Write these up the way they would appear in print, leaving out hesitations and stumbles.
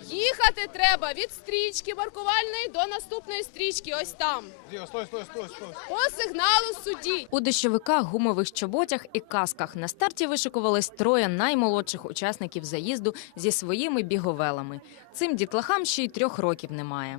Їхати треба від стрічки маркувальної до наступної стрічки, ось там. Стой. По сигналу судді. У дощовиках, гумових чоботях і касках на старті вишикувались троє наймолодших учасників заїзду зі своїми біговелами. Цим дітлахам ще й 3 років немає.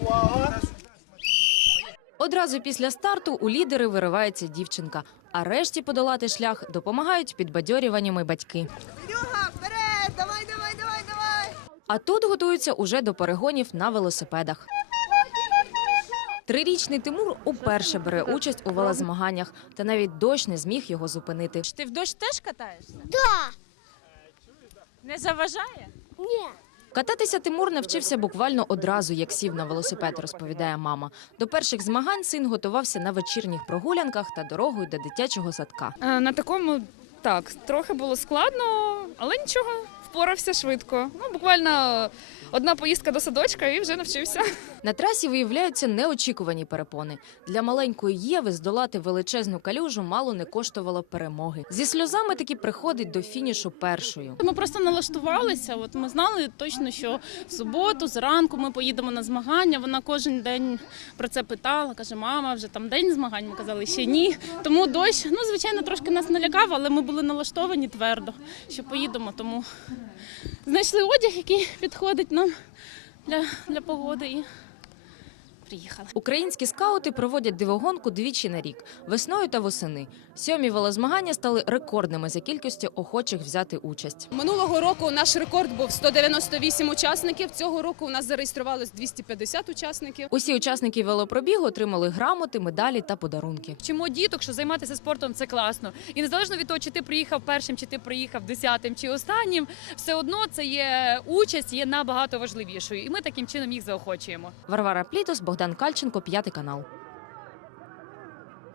Одразу після старту у лідери виривається дівчинка, а решті подолати шлях допомагають підбадьорюваннями батьки. Серега, вперед! Давай! А тут готуються уже до перегонів на велосипедах. 3-річний Тимур уперше бере участь у велозмаганнях, та навіть дощ не зміг його зупинити. Ти в дощ теж катаєшся? Да! Не заважає? Ні. Кататися Тимур навчився буквально одразу, як сів на велосипед, розповідає мама. До перших змагань син готувався на вечірніх прогулянках та дорогою до дитячого садка. На такому, так, трохи було складно, але нічого, впорався швидко. Буквально одна поїздка до садочка і вже навчився. На трасі виявляються неочікувані перепони. Для маленької Єви здолати величезну калюжу мало не коштувало перемоги. Зі сльозами таки приходить до фінішу першою. Ми просто налаштувалися. От ми знали точно, що в суботу зранку ми поїдемо на змагання. Вона кожен день про це питала. Каже, мама, вже там день змагань. Ми казали, ще ні. Тому дощ, звичайно, трошки нас налякав, але ми були налаштовані твердо, що поїдемо. Тому знайшли одяг, який підходить нам для погоди, і приїхали. Українські скаути проводять дивогонку двічі на рік – весною та восени. 7-мі велозмагання стали рекордними за кількістю охочих взяти участь. Минулого року наш рекорд був 198 учасників, цього року у нас зареєструвалось 250 учасників. Усі учасники велопробігу отримали грамоти, медалі та подарунки. Вчимо діток, що займатися спортом – це класно. І незалежно від того, чи ти приїхав першим, чи ти приїхав 10-тим, чи останнім, все одно це є участь, є набагато важливішою. І ми таким чином їх заохочуємо. Варвара Плітос, Богдан Кальченко, 5 канал.